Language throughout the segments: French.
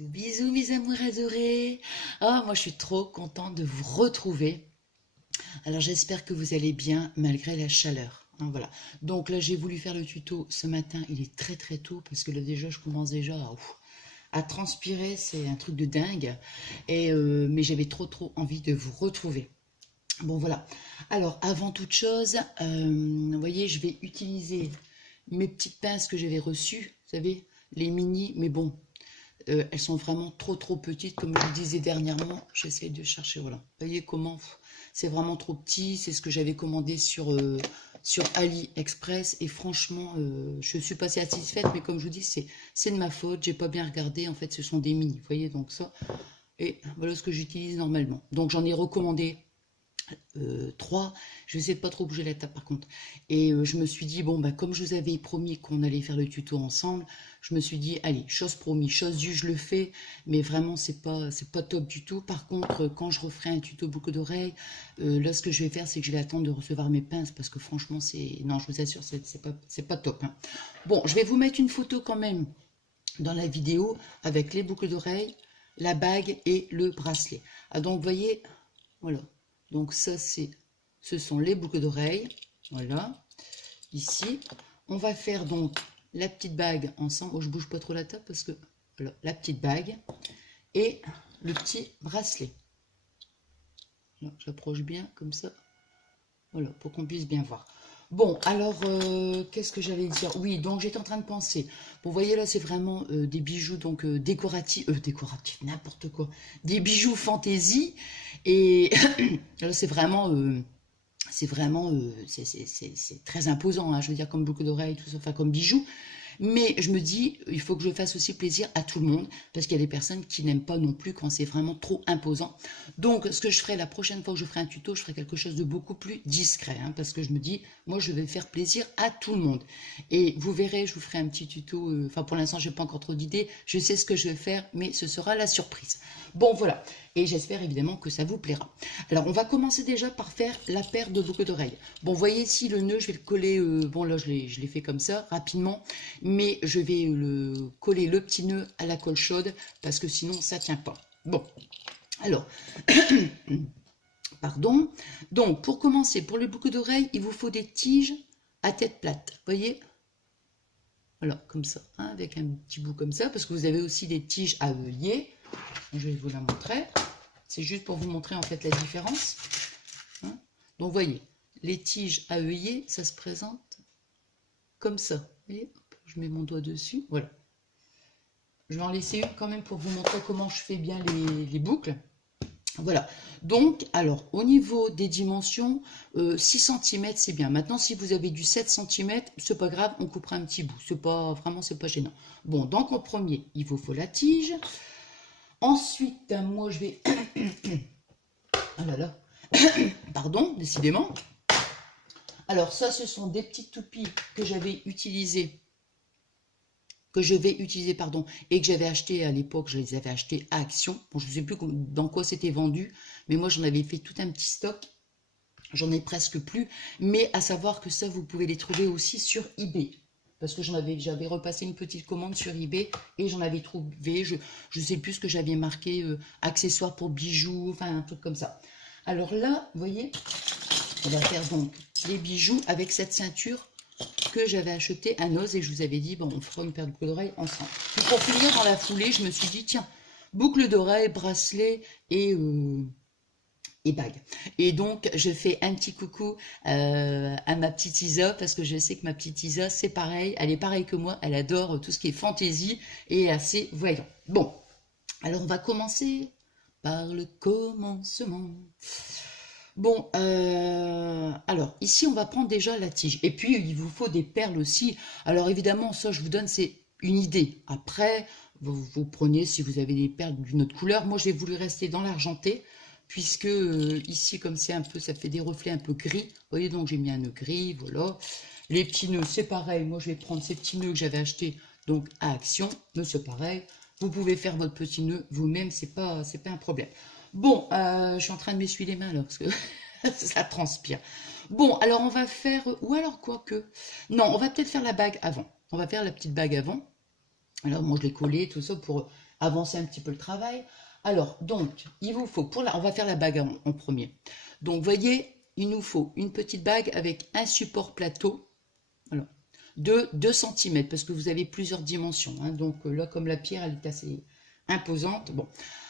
Bisous mes amours adorés. Oh, moi je suis trop contente de vous retrouver. Alors j'espère que vous allez bien malgré la chaleur. Hein, voilà. Donc là j'ai voulu faire le tuto ce matin. Il est très très tôt parce que là déjà je commence déjà à transpirer. C'est un truc de dingue. Mais j'avais trop envie de vous retrouver. Bon voilà. Alors avant toute chose, vous voyez je vais utiliser mes petites pinces que j'avais reçues. Vous savez, les mini. Mais bon. Elles sont vraiment trop petites, comme je vous disais dernièrement. J'essaie de chercher, voilà. Vous voyez comment c'est vraiment trop petit. C'est ce que j'avais commandé sur AliExpress. Et franchement, je suis pas satisfaite. Mais comme je vous dis, c'est de ma faute. J'ai pas bien regardé. En fait, ce sont des mini. Vous voyez, donc ça. Et voilà ce que j'utilise normalement. Donc j'en ai recommandé 3. Je vais essayer de pas trop bouger la table par contre. Et je me suis dit, bon, bah, comme je vous avais promis qu'on allait faire le tuto ensemble, je me suis dit, allez, chose promis, chose due, je le fais. Mais vraiment, c'est pas top du tout. Par contre, quand je referai un tuto boucle d'oreilles, là, ce que je vais faire, c'est que je vais attendre de recevoir mes pinces. Parce que franchement, non, je vous assure, c'est pas top. Hein. Bon, je vais vous mettre une photo quand même dans la vidéo avec les boucles d'oreilles, la bague et le bracelet. Ah, donc, vous voyez, voilà. Donc ça, ce sont les boucles d'oreilles. Voilà. Ici, on va faire donc la petite bague ensemble. Oh, je bouge pas trop la table parce que voilà, la petite bague et le petit bracelet. J'approche bien comme ça. Voilà, pour qu'on puisse bien voir. Bon, alors, qu'est-ce que j'allais dire? Oui, donc j'étais en train de penser. Bon, vous voyez là, c'est vraiment des bijoux donc décoratifs, n'importe quoi. Des bijoux fantaisie. Et là, c'est très imposant, hein, je veux dire, comme boucle d'oreilles, tout ça, enfin, comme bijoux. Mais je me dis, il faut que je fasse aussi plaisir à tout le monde, parce qu'il y a des personnes qui n'aiment pas non plus quand c'est vraiment trop imposant. Donc, ce que je ferai la prochaine fois que je ferai un tuto, je ferai quelque chose de beaucoup plus discret, hein, parce que je me dis, moi, je vais faire plaisir à tout le monde. Et vous verrez, je vous ferai un petit tuto, enfin, pour l'instant, je n'ai pas encore trop d'idées, je sais ce que je vais faire, mais ce sera la surprise. Bon, voilà. Et j'espère évidemment que ça vous plaira. Alors, on va commencer déjà par faire la paire de boucles d'oreilles. Bon, vous voyez ici le nœud, je vais le coller, bon là, je l'ai fait comme ça, rapidement, mais je vais coller le petit nœud à la colle chaude, parce que sinon, ça ne tient pas. Bon, alors, pardon. Donc, pour commencer, pour les boucles d'oreilles, il vous faut des tiges à tête plate, vous voyez? Voilà, comme ça, hein, avec un petit bout comme ça, parce que vous avez aussi des tiges à œillet. Je vais vous la montrer. C'est juste pour vous montrer en fait la différence. Hein. Donc, vous voyez, les tiges à œillet, ça se présente comme ça. Vous voyez, je mets mon doigt dessus. Voilà. Je vais en laisser une quand même pour vous montrer comment je fais bien les boucles. Voilà. Donc, alors, au niveau des dimensions, 6 cm, c'est bien. Maintenant, si vous avez du 7 cm, c'est pas grave, on coupera un petit bout. C'est pas, vraiment, c'est pas gênant. Bon, donc, en premier, il vous faut la tige. Ensuite, moi, je vais... Oh là là. Pardon, décidément. Alors, ça, ce sont des petites toupies que j'avais utilisées, pardon, et que j'avais acheté à l'époque, je les avais achetées à Action. Bon, je ne sais plus dans quoi c'était vendu, mais moi, j'en avais fait tout un petit stock. J'en ai presque plus, mais à savoir que ça, vous pouvez les trouver aussi sur eBay. Parce que j'avais repassé une petite commande sur eBay et j'en avais trouvé, je ne sais plus ce que j'avais marqué, accessoires pour bijoux, enfin un truc comme ça. Alors là, vous voyez, on va faire donc les bijoux avec cette ceinture que j'avais acheté à Noz et je vous avais dit, bon, on fera une paire de boucles d'oreilles ensemble. Puis pour finir, dans la foulée, je me suis dit, tiens, boucles d'oreilles, bracelet et bague. Et donc, je fais un petit coucou à ma petite Isa, parce que je sais que ma petite Isa, c'est pareil, elle est pareille que moi, elle adore tout ce qui est fantaisie et assez voyant. Bon, alors on va commencer par le commencement. Bon, alors ici, on va prendre déjà la tige. Et puis, il vous faut des perles aussi. Alors évidemment, ça, je vous donne, c'est une idée. Après, vous prenez, si vous avez des perles d'une autre couleur. Moi, j'ai voulu rester dans l'argenté, puisque ici, comme c'est un peu, ça fait des reflets un peu gris. Vous voyez, donc j'ai mis un nœud gris, voilà. Les petits nœuds, c'est pareil. Moi, je vais prendre ces petits nœuds que j'avais achetés donc à Action. Mais c'est pareil. Vous pouvez faire votre petit nœud vous-même, c'est pas un problème. Bon, je suis en train de m'essuyer les mains là, parce que ça transpire. Bon, alors on va faire, ou alors quoi que... Non, on va peut-être faire la bague avant. On va faire la petite bague avant. Alors moi, je l'ai collée, tout ça, pour avancer un petit peu le travail. Alors, donc, il vous faut, on va faire la bague en premier. Donc, vous voyez, il nous faut une petite bague avec un support plateau, voilà, de 2 cm, parce que vous avez plusieurs dimensions. Hein. Donc là, comme la pierre, elle est assez imposante. Bon,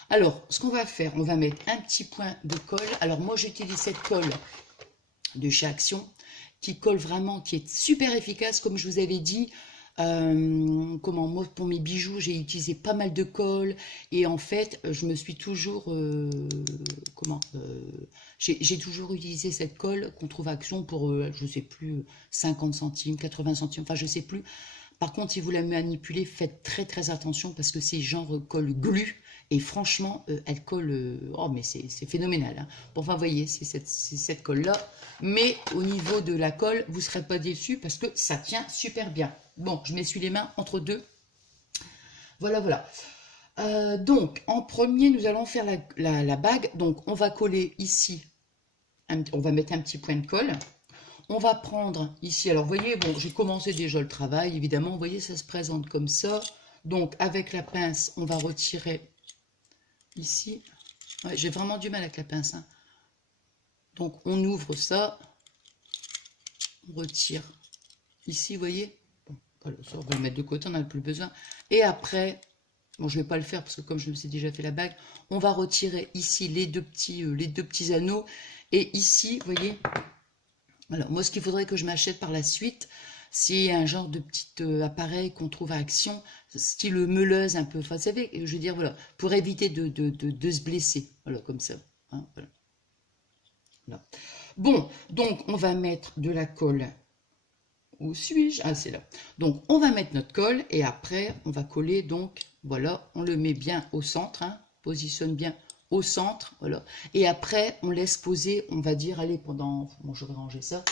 alors, ce qu'on va faire, on va mettre un petit point de colle. Alors, moi, j'utilise cette colle de chez Action, qui colle vraiment, qui est super efficace, comme je vous avais dit. Moi, pour mes bijoux, j'ai utilisé pas mal de colle, et en fait, je me suis toujours, j'ai toujours utilisé cette colle qu'on trouve à Action pour, je sais plus, 50 centimes, 80 centimes, enfin, je sais plus. Par contre, si vous la manipulez, faites très très attention parce que c'est genre colle glu. Et franchement, elle colle... oh, mais c'est phénoménal. Hein. Bon, enfin, vous voyez, c'est cette colle-là. Mais au niveau de la colle, vous ne serez pas déçus parce que ça tient super bien. Bon, je m'essuie les mains entre deux. Voilà, voilà. Donc, en premier, nous allons faire la bague. Donc, on va coller ici. On va mettre un petit point de colle. On va prendre ici, alors vous voyez, bon, j'ai commencé déjà le travail, évidemment, vous voyez, ça se présente comme ça. Donc, avec la pince, on va retirer ici. Ouais, j'ai vraiment du mal avec la pince. Hein. Donc, on ouvre ça, on retire ici, vous voyez. Bon, voilà, ça, on va le mettre de côté, on n'a plus besoin. Et après, bon, je ne vais pas le faire parce que comme je me suis déjà fait la bague, on va retirer ici les deux petits anneaux. Et ici, vous voyez... Alors, moi, ce qu'il faudrait que je m'achète par la suite, c'est un genre de petit appareil qu'on trouve à Action, style meuleuse un peu. Enfin, vous savez, je veux dire, voilà, pour éviter de se blesser. Voilà, comme ça. Hein, voilà. Voilà. Bon, donc, on va mettre de la colle. Où suis-je? Ah, c'est là. Donc, on va mettre notre colle et après, on va coller. Donc, voilà, on le met bien au centre. Hein, positionne bien au centre, voilà. Et après, on laisse poser, on va dire, allez, pendant, bon, je vais ranger ça,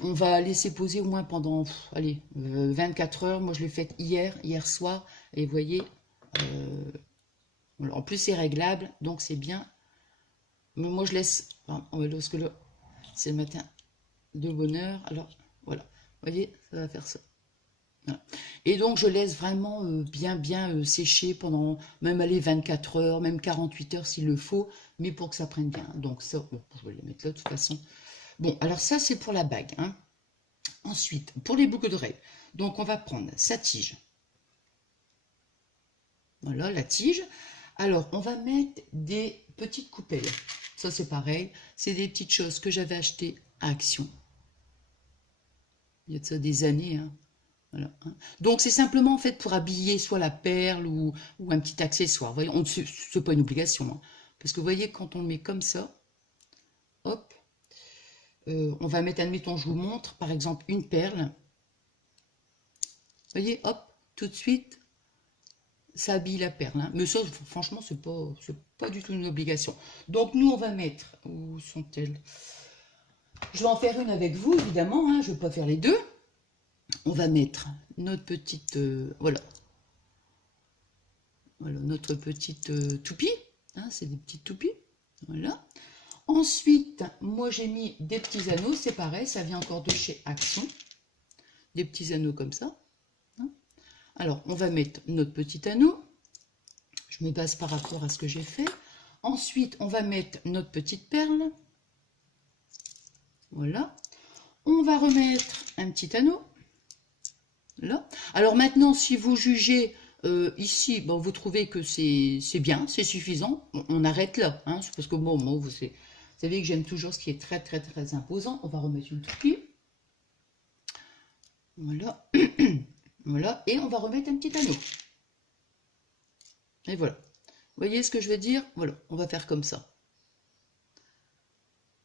on va laisser poser au moins pendant, allez, 24 heures. Moi, je l'ai fait hier soir, et vous voyez, en plus, c'est réglable, donc c'est bien. Mais moi, je laisse, lorsque c'est le matin de bonne heure, alors, voilà, vous voyez, ça va faire ça. Voilà. Et donc, je laisse vraiment bien sécher pendant même aller 24 heures, même 48 heures s'il le faut, mais pour que ça prenne bien. Donc, ça, bon, je vais les mettre là de toute façon. Bon, alors ça, c'est pour la bague. Hein. Ensuite, pour les boucles d'oreilles, donc on va prendre sa tige. Voilà, la tige. Alors, on va mettre des petites coupelles. Ça, c'est pareil. C'est des petites choses que j'avais achetées à Action. Il y a de ça des années, hein. Voilà. Donc c'est simplement en fait pour habiller soit la perle ou un petit accessoire. Voyez, c'est pas une obligation, hein. Parce que vous voyez, quand on le met comme ça, hop, on va mettre, admettons, je vous montre, par exemple, une perle. Vous voyez, hop, tout de suite, ça habille la perle. Hein. Mais ça, franchement, c'est pas du tout une obligation. Donc nous, on va mettre, où sont-elles? Je vais en faire une avec vous, évidemment, hein, je ne vais pas faire les deux. On va mettre notre petite, voilà, notre petite toupie, hein, c'est des petites toupies, voilà. Ensuite, moi j'ai mis des petits anneaux, c'est pareil, ça vient encore de chez Action, des petits anneaux comme ça. Hein. Alors, on va mettre notre petit anneau, je me base par rapport à ce que j'ai fait. Ensuite, on va mettre notre petite perle, voilà. On va remettre un petit anneau. Là. Alors maintenant, si vous jugez ici, bon, vous trouvez que c'est bien, c'est suffisant, on arrête là. Hein, parce que bon, moi, vous savez que j'aime toujours ce qui est très très très imposant. On va remettre une toupie. Voilà. Voilà. Et on va remettre un petit anneau. Et voilà. Vous voyez ce que je veux dire? Voilà, on va faire comme ça.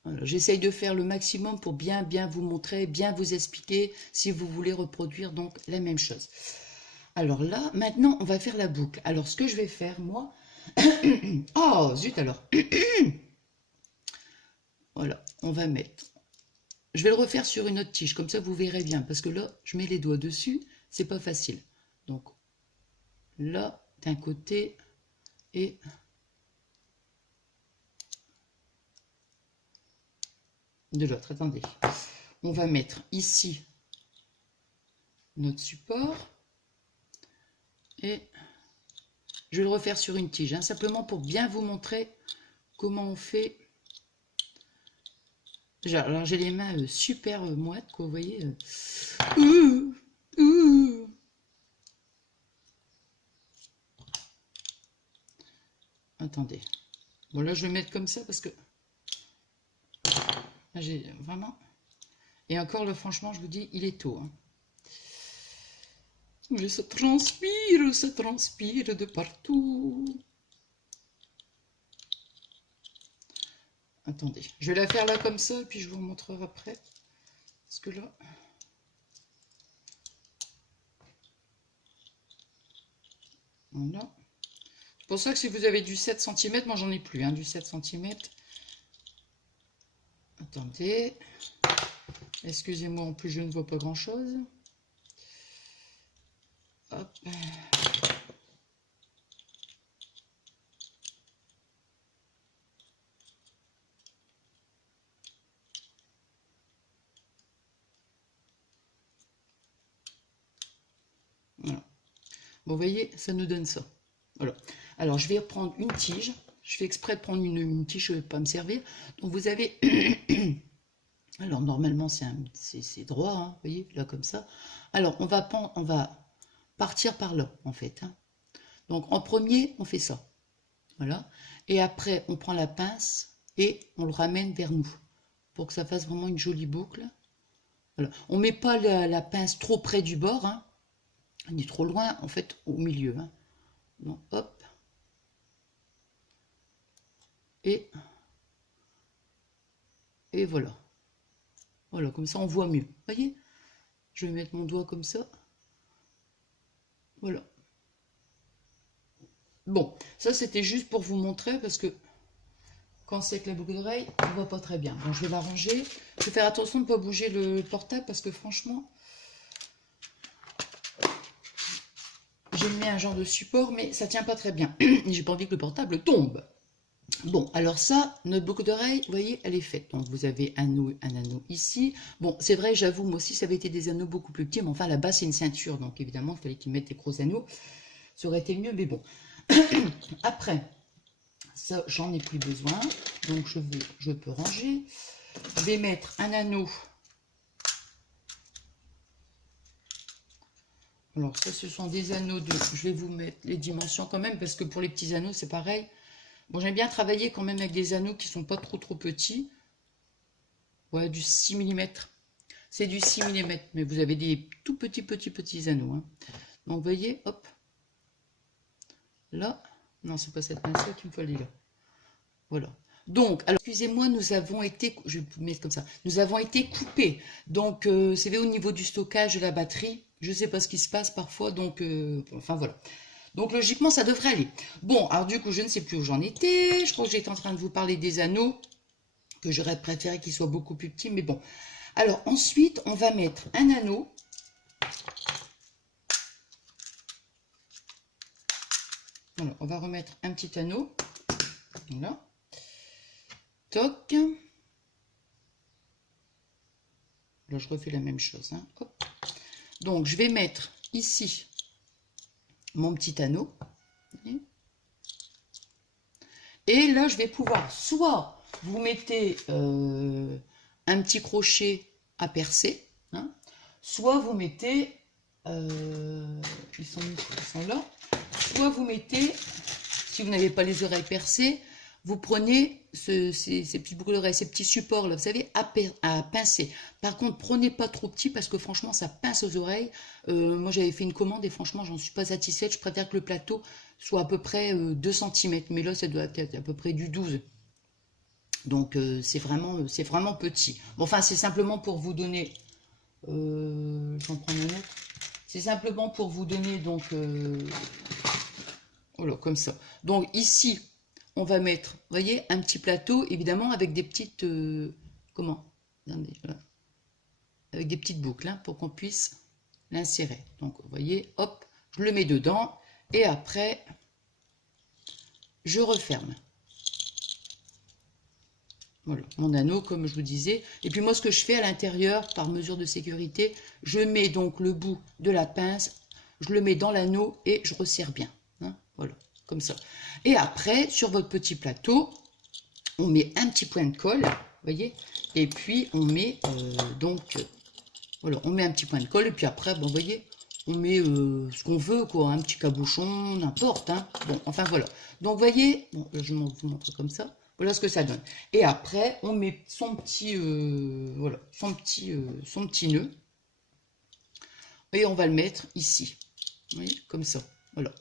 Voilà, j'essaye de faire le maximum pour bien vous montrer, bien vous expliquer si vous voulez reproduire donc la même chose. Alors là, maintenant, on va faire la boucle. Alors, ce que je vais faire, moi... oh, zut alors. Voilà, on va mettre... Je vais le refaire sur une autre tige, comme ça vous verrez bien, parce que là, je mets les doigts dessus, c'est pas facile. Donc, là, d'un côté, et... de l'autre, attendez. On va mettre ici notre support et Je vais le refaire sur une tige, hein, simplement pour bien vous montrer comment on fait. Alors j'ai les mains super moites, quoi, vous voyez. Ouh, ouh. Attendez. Bon, là, je vais mettre comme ça parce que j'ai vraiment... Et encore, là, franchement, je vous dis, il est tôt. Hein. Ça transpire de partout. Attendez, je vais la faire là comme ça, et puis je vous montrerai après. Parce que là... Voilà. C'est pour ça que si vous avez du 7 cm, moi j'en ai plus, hein, du 7 cm. Attendez. Excusez-moi, en plus je ne vois pas grand chose. Hop. Voilà. Bon, vous voyez, ça nous donne ça. Voilà. Alors, je vais prendre une tige. Je fais exprès de prendre une tige, je ne vais pas me servir. Donc, vous avez... Alors, normalement, c'est droit, hein, vous voyez, là, comme ça. Alors, on va partir par là, en fait. Hein. Donc, en premier, on fait ça. Voilà. Et après, on prend la pince et on le ramène vers nous pour que ça fasse vraiment une jolie boucle. Voilà. On ne met pas la pince trop près du bord, hein. On est trop loin, en fait, au milieu. Hein. Donc, hop. Et voilà. Voilà, comme ça, on voit mieux. Vous voyez? Je vais mettre mon doigt comme ça. Voilà. Bon, ça, c'était juste pour vous montrer, parce que quand c'est avec la boucle d'oreille, on ne voit pas très bien. Bon, je vais la ranger. Je vais faire attention de ne pas bouger le portable, parce que franchement... J'ai mis un genre de support, mais ça tient pas très bien. J'ai pas envie que le portable tombe. Bon, alors ça, notre boucle d'oreille, vous voyez, elle est faite. Donc, vous avez un anneau ici. Bon, c'est vrai, j'avoue, moi aussi, ça avait été des anneaux beaucoup plus petits. Mais enfin, là-bas, c'est une ceinture. Donc, évidemment, il fallait qu'ils mettent des gros anneaux. Ça aurait été mieux, mais bon. Après, ça, j'en ai plus besoin. Donc, je peux ranger. Je vais mettre un anneau. Alors ça, ce sont des anneaux de... Je vais vous mettre les dimensions quand même, parce que pour les petits anneaux, c'est pareil. Bon, j'aime bien travailler quand même avec des anneaux qui sont pas trop petits. Ouais, du 6 mm. C'est du 6 mm, mais vous avez des tout petits anneaux. Hein. Donc, vous voyez, hop. Là. Non, c'est pas cette pince-là qu'il me fallait là. Voilà. Donc, alors, excusez-moi, nous avons été... Je vais vous mettre comme ça. Nous avons été coupés. Donc, c'est au niveau du stockage de la batterie. Je ne sais pas ce qui se passe parfois, donc, enfin voilà. Donc logiquement, ça devrait aller. Bon, alors du coup, je ne sais plus où j'en étais. Je crois que j'étais en train de vous parler des anneaux, que j'aurais préféré qu'ils soient beaucoup plus petits, mais bon. Alors ensuite, on va mettre un anneau. Voilà, on va remettre un petit anneau. Voilà. Toc. Là, je refais la même chose. Hein. Hop. Donc, je vais mettre ici mon petit anneau. Et là, je vais pouvoir, soit vous mettez un petit crochet à percer, hein, soit vous mettez, ils sont là, soit vous mettez, si vous n'avez pas les oreilles percées, vous prenez ces petits boucles d'oreilles, ces petits supports là, vous savez, à pincer. Par contre, prenez pas trop petit parce que franchement, ça pince aux oreilles. Moi, j'avais fait une commande et franchement, j'en suis pas satisfaite. Je préfère que le plateau soit à peu près 2 cm. Mais là, ça doit être à peu près du 12. Donc, c'est vraiment petit. Bon, enfin, c'est simplement pour vous donner... j'en prends un autre. C'est simplement pour vous donner, donc... voilà, comme ça. Donc, ici... On va mettre, vous voyez, un petit plateau, évidemment, avec des petites... comment? Attendez, voilà. Avec des petites boucles, hein, pour qu'on puisse l'insérer. Donc, vous voyez, hop, je le mets dedans. Et après, je referme. Voilà, mon anneau, comme je vous disais. Et puis moi, ce que je fais à l'intérieur, par mesure de sécurité, je mets donc le bout de la pince, je le mets dans l'anneau et je resserre bien. Hein, voilà. comme ça. Et après, sur votre petit plateau, on met un petit point de colle, voyez, et puis on met voilà, on met un petit point de colle, et puis après, bon, vous voyez, on met ce qu'on veut, quoi, un petit cabochon, n'importe, hein. Bon, enfin voilà. Donc, vous voyez, bon, je vous montre comme ça. Voilà ce que ça donne. Et après, on met son petit, voilà, son petit nœud. Et on va le mettre ici. Vous voyez, comme ça. Voilà.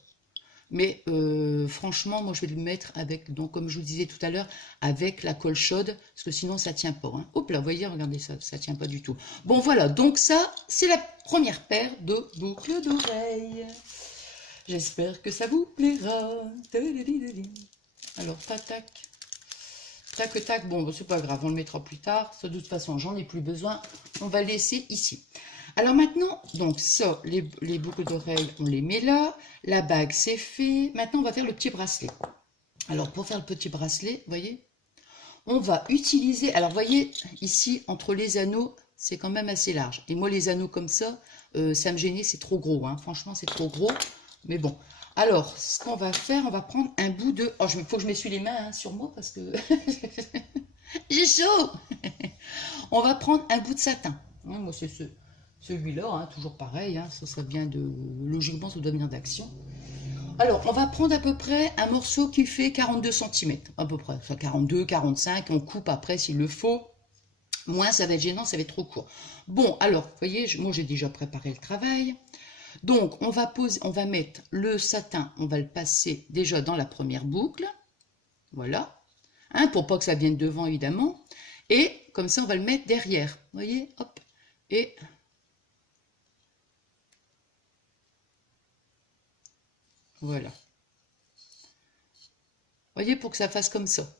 Mais franchement, moi, je vais le mettre avec, donc comme je vous disais tout à l'heure, avec la colle chaude, parce que sinon, ça ne tient pas. Hein. Hop là, vous voyez, regardez ça, ça ne tient pas du tout. Bon, voilà, donc ça, c'est la première paire de boucles d'oreilles. J'espère que ça vous plaira. Alors, tac, tac. Tac, tac. Bon, c'est pas grave, on le mettra plus tard. De toute façon, j'en ai plus besoin. On va le laisser ici. Alors maintenant, donc ça, les boucles d'oreilles, on les met là. La bague, c'est fait. Maintenant, on va faire le petit bracelet. Alors, pour faire le petit bracelet, vous voyez, on va utiliser... Alors, vous voyez, ici, entre les anneaux, c'est quand même assez large. Et moi, les anneaux comme ça, ça me gênait, c'est trop gros. Hein. Franchement, c'est trop gros. Mais bon. Alors, ce qu'on va faire, on va prendre un bout de... Oh, il faut que je m'essuie les mains hein, sur moi parce que... J'ai chaud. On va prendre un bout de satin. Moi, c'est celui-là, hein, toujours pareil. Hein, ça vient de... Logiquement, ça doit venir d'Action. Alors, on va prendre à peu près un morceau qui fait 42 cm. À peu près. Enfin, 42, 45. On coupe après s'il le faut. Moins, ça va être gênant, ça va être trop court. Bon, alors, vous voyez, moi, j'ai déjà préparé le travail. Donc, on va mettre le satin, on va le passer déjà dans la première boucle. Voilà. Hein, pour pas que ça vienne devant, évidemment. Et comme ça, on va le mettre derrière. Vous voyez, hop. Et voilà. Vous voyez, pour que ça fasse comme ça.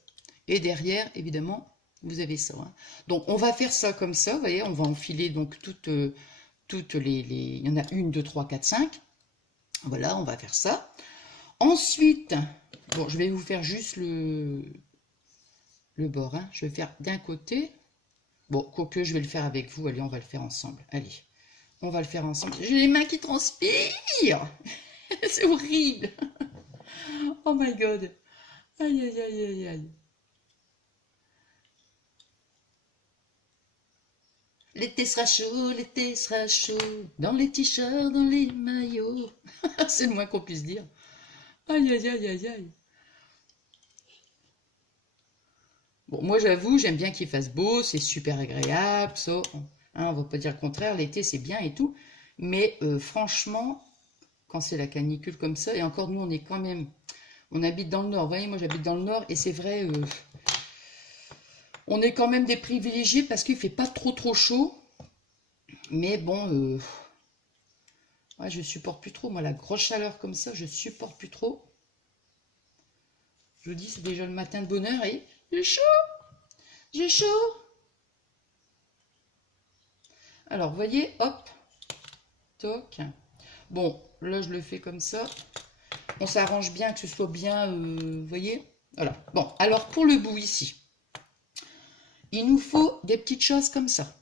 Et derrière, évidemment, vous avez ça. Hein. Donc, on va faire ça comme ça. Vous voyez, on va enfiler donc toutes les... Il y en a 1, 2, 3, 4, 5. Voilà, on va faire ça. Ensuite, bon, je vais vous faire juste le bord. Hein. Je vais faire d'un côté. Bon, quoique je vais le faire avec vous. Allez, on va le faire ensemble. Allez, on va le faire ensemble. J'ai les mains qui transpirent. C'est horrible. Oh my God. Aïe, aïe, aïe, aïe, aïe. L'été sera chaud, dans les t-shirts, dans les maillots. C'est le moins qu'on puisse dire. Aïe, aïe, aïe, aïe, aïe. Bon, moi j'avoue, j'aime bien qu'il fasse beau, c'est super agréable, ça. Hein, on va pas dire le contraire, l'été c'est bien et tout. Mais franchement, quand c'est la canicule comme ça, et encore nous on est quand même, on habite dans le nord, vous voyez, moi j'habite dans le nord, et c'est vrai, on est quand même des privilégiés parce qu'il fait pas trop chaud. Mais bon, ouais, je supporte plus trop. Moi, la grosse chaleur comme ça, je supporte plus trop. Je vous dis, c'est déjà le matin de bonne heure et j'ai chaud. J'ai chaud. Alors, vous voyez, hop, toc. Bon, là, je le fais comme ça. On s'arrange bien que ce soit bien, vous voyez. Voilà. Bon, alors, pour le bout ici, il nous faut des petites choses comme ça.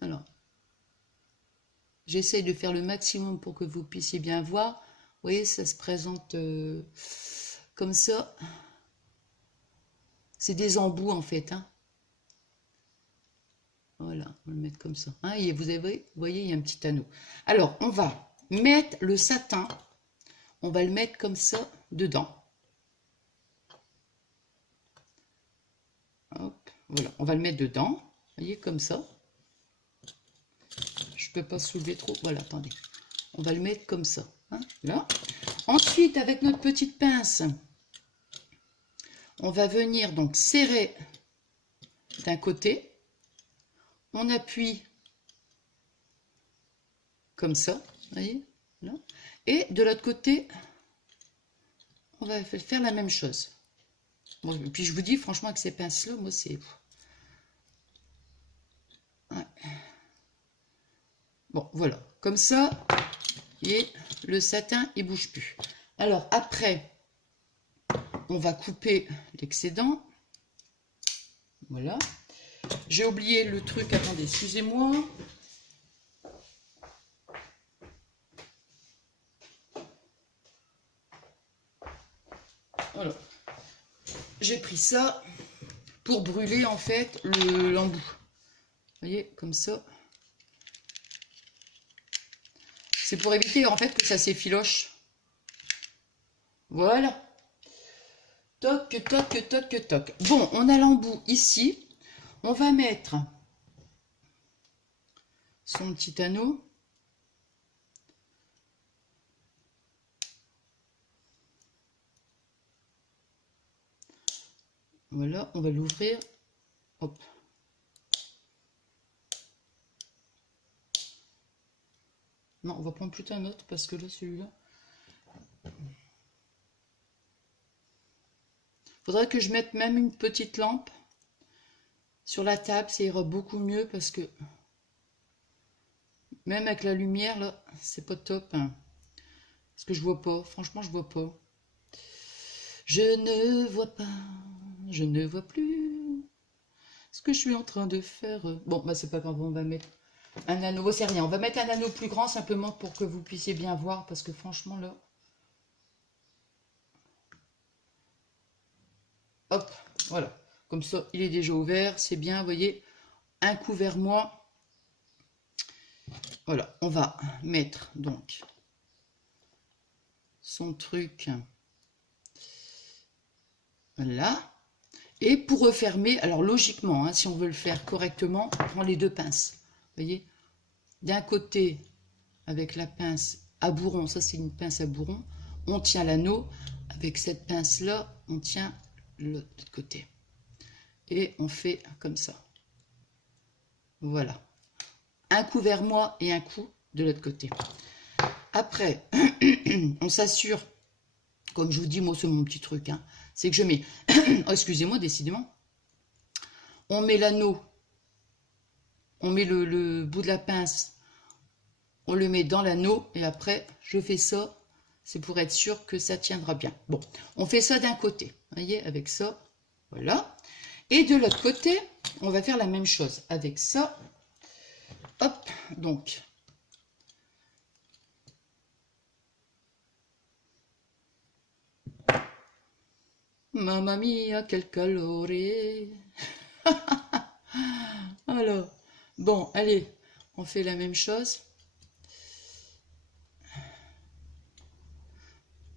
Alors, j'essaye de faire le maximum pour que vous puissiez bien voir. Vous voyez, ça se présente comme ça. C'est des embouts en fait. Hein. Voilà, on va le mettre comme ça. Hein, et vous voyez, il y a un petit anneau. Alors, on va mettre le satin. On va le mettre comme ça dedans. Hop, voilà, on va le mettre dedans. Vous voyez, comme ça. Je ne peux pas soulever trop. Voilà, attendez. On va le mettre comme ça. Hein, là. Ensuite, avec notre petite pince, on va venir donc serrer d'un côté. On appuie comme ça. Vous voyez, là. Et de l'autre côté, on va faire la même chose. Bon, et puis je vous dis, franchement, avec ces pinces-là, moi, c'est... Ouais. Bon, voilà. Comme ça, et le satin, il bouge plus. Alors, après, on va couper l'excédent. Voilà. J'ai oublié le truc. Attendez, excusez-moi. Voilà. J'ai pris ça pour brûler en fait l'embout. Vous voyez, comme ça. C'est pour éviter en fait que ça s'effiloche. Voilà. Toc, toc, toc, toc. Bon, on a l'embout ici. On va mettre son petit anneau. Voilà, on va l'ouvrir. Hop. Non, on va prendre plutôt un autre parce que là, celui-là. Faudrait que je mette même une petite lampe sur la table, ça ira beaucoup mieux parce que même avec la lumière là, c'est pas top. Hein. Parce que je vois pas, franchement, je vois pas. Je ne vois pas, je ne vois plus ce que je suis en train de faire. Bon, bah c'est pas grave, on va mettre un anneau, c'est rien. On va mettre un anneau plus grand simplement pour que vous puissiez bien voir parce que franchement là. Hop, voilà. Comme ça, il est déjà ouvert, c'est bien, vous voyez. Un coup vers moi. Voilà, on va mettre donc son truc. Voilà. Et pour refermer, alors logiquement, hein, si on veut le faire correctement, on prend les deux pinces. Vous voyez, d'un côté, avec la pince à bourron, ça c'est une pince à bourron, on tient l'anneau. Avec cette pince-là, on tient l'autre côté. Et on fait comme ça. Voilà. Un coup vers moi et un coup de l'autre côté. Après, on s'assure, comme je vous dis, moi c'est mon petit truc, hein, c'est que je mets, oh, excusez-moi décidément, on met l'anneau, on met le bout de la pince, on le met dans l'anneau et après je fais ça, c'est pour être sûr que ça tiendra bien. Bon, on fait ça d'un côté, vous voyez, avec ça, voilà. Et de l'autre côté, on va faire la même chose avec ça. Hop, donc. Mamma mia, quel calore. Alors, bon, allez, on fait la même chose.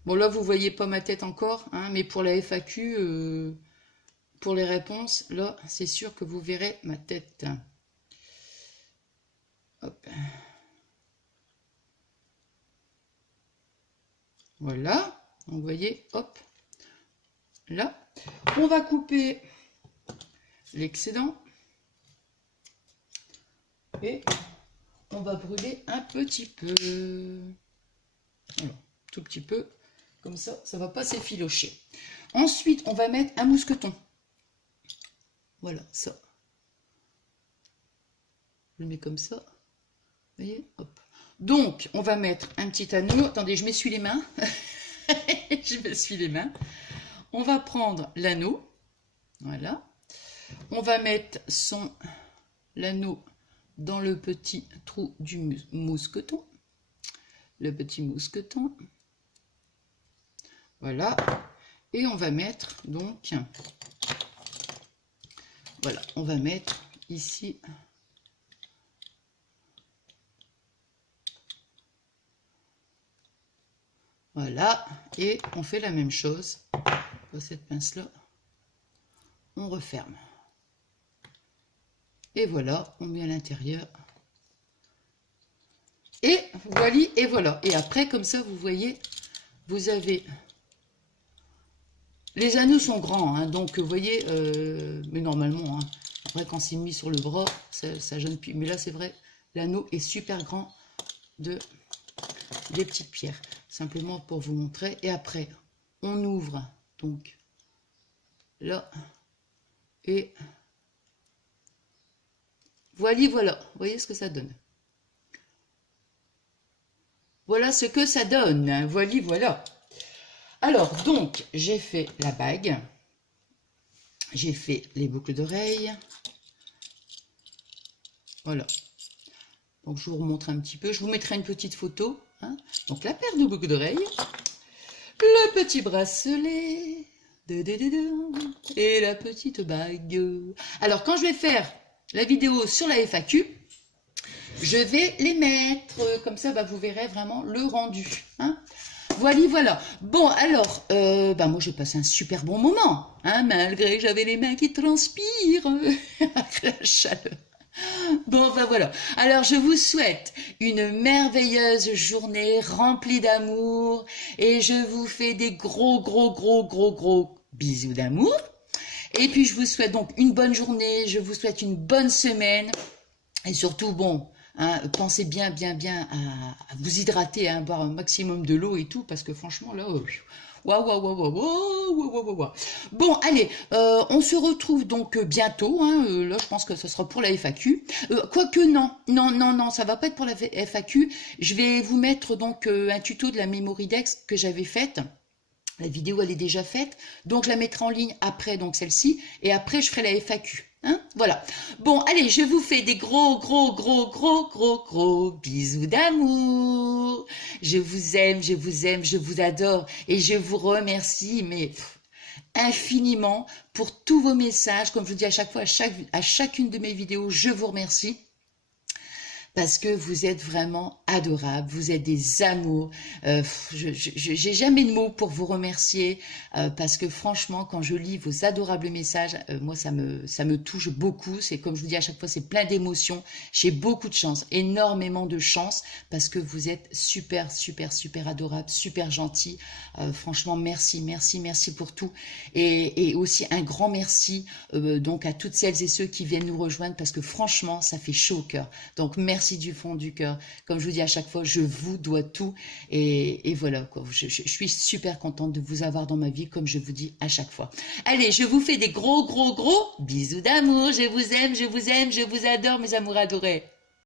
Bon, là, vous voyez pas ma tête encore, hein, mais pour la FAQ, pour les réponses, là, c'est sûr que vous verrez ma tête. Hop. Voilà, vous voyez, hop, là. On va couper l'excédent et on va brûler un petit peu. Voilà, tout petit peu, comme ça, ça va pas s'effilocher. Ensuite, on va mettre un mousqueton. Voilà, ça. Je le mets comme ça. Vous voyez, hop. Donc, on va mettre un petit anneau. Attendez, je m'essuie les mains. Je m'essuie les mains. On va prendre l'anneau. Voilà. On va mettre l'anneau dans le petit trou du mousqueton. Le petit mousqueton. Voilà. Et on va mettre donc... Voilà, on va mettre ici... Voilà, et on fait la même chose. Cette pince-là, on referme. Et voilà, on met à l'intérieur. Et voilà, et voilà. Et après, comme ça, vous voyez, vous avez... Les anneaux sont grands, hein, donc vous voyez, mais normalement, hein, après quand c'est mis sur le bras, ça gêne plus. Mais là, c'est vrai, l'anneau est super grand des petites pierres. Simplement pour vous montrer. Et après, on ouvre donc là. Et voilà, voilà. Vous voyez ce que ça donne. Voilà ce que ça donne. Voilà, voilà. Alors, donc, j'ai fait la bague. J'ai fait les boucles d'oreilles. Voilà. Donc, je vous remontre un petit peu. Je vous mettrai une petite photo. Hein. Donc, la paire de boucles d'oreilles. Le petit bracelet. Et la petite bague. Alors, quand je vais faire la vidéo sur la FAQ, je vais les mettre. Comme ça, bah, vous verrez vraiment le rendu. Hein. Voilà. Bon, alors, bah, moi, j'ai passé un super bon moment. Hein, malgré que j'avais les mains qui transpirent. Avec la chaleur. Bon, ben voilà. Alors, je vous souhaite une merveilleuse journée remplie d'amour et je vous fais des gros bisous d'amour. Et puis, je vous souhaite donc une bonne journée, je vous souhaite une bonne semaine et surtout, bon, hein, pensez bien à vous hydrater, hein, boire un maximum de l'eau et tout parce que franchement, là, waouh. Bon, allez, on se retrouve donc bientôt. Hein, là, je pense que ce sera pour la FAQ. Quoique non, ça va pas être pour la FAQ. Je vais vous mettre donc un tuto de la Memorydex que j'avais faite. La vidéo, elle est déjà faite, donc je la mettrai en ligne après, donc celle-ci, et après je ferai la FAQ. Hein, voilà. Bon, allez, je vous fais des gros bisous d'amour. Je vous aime, je vous adore, et je vous remercie, mais infiniment pour tous vos messages. Comme je vous dis à chaque fois, à chacune de mes vidéos, je vous remercie. Parce que vous êtes vraiment adorables, vous êtes des amours. J'ai jamais de mots pour vous remercier parce que franchement, quand je lis vos adorables messages, moi ça me touche beaucoup. C'est comme je vous dis à chaque fois, c'est plein d'émotions. J'ai beaucoup de chance, énormément de chance parce que vous êtes super adorables, super gentils. Franchement, merci pour tout et aussi un grand merci donc à toutes celles et ceux qui viennent nous rejoindre parce que franchement, ça fait chaud au cœur. Donc merci du fond du cœur. Comme je vous dis à chaque fois, je vous dois tout. Et voilà, quoi. Je suis super contente de vous avoir dans ma vie, comme je vous dis à chaque fois. Allez, je vous fais des gros bisous d'amour. Je vous aime, je vous adore, mes amours adorés.